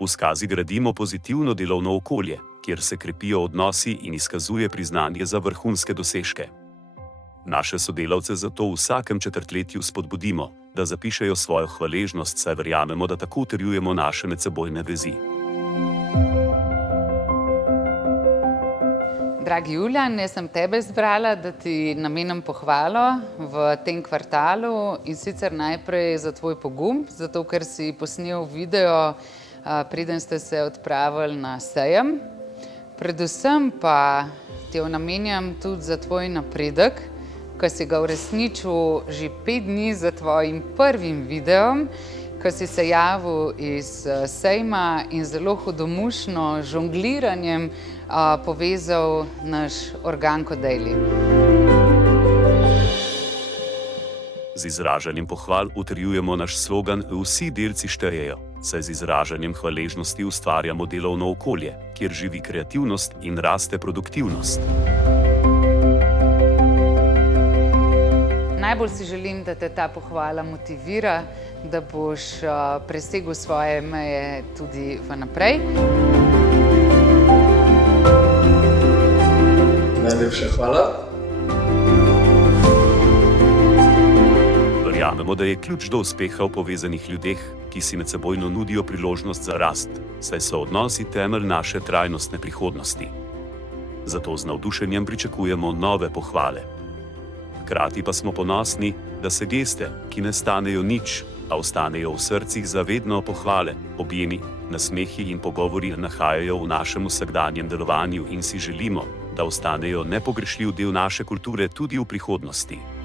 V Skazi gradimo pozitivno delovno okolje, kjer se krepijo odnosi in izkazuje priznanje za vrhunske dosežke. Naše sodelavce zato v vsakem četrtletju spodbudimo, da zapišejo svojo hvaležnost, saj verjamemo, da tako utrjujemo naše medsebojne vezi. Dragi Julijan, jaz sem tebe izbrala, da ti namenim pohvalo v tem kvartalu, in sicer najprej za tvoj pogum, zato ker si posnel video, preden ste se odpravili na sejem. Predvsem pa ti jo namenjam tudi za tvoj napredek, ki si ga uresničil že 5 dni za tvojim prvim videom, ko si se javil iz sejma in zelo hudomušno žongliranjem povezal naš Organko Daily. Z izražanjem pohval utrjujemo naš slogan Vsi delci štejejo, saj z izražanjem hvaležnosti ustvarjamo delovno okolje, kjer živi kreativnost in raste produktivnost. Najbolj si želim, da te ta pohvala motivira, da boš presegel svoje meje tudi vnaprej. Najlepša hvala. Verjamemo, da je ključ do uspeha v povezanih ljudeh, ki si medsebojno nudijo priložnost za rast, saj so odnosi temelj naše trajnostne prihodnosti. Zato z navdušenjem pričakujemo nove pohvale. Hkrati pa smo ponosni, da se geste, ki ne stanejo nič, a ostanejo v srcih za vedno pohvale, objemi, nasmehi in pogovori nahajajo v našem vsakdanjem delovanju in si želimo, da ostanejo nepogrešljiv del naše kulture tudi v prihodnosti.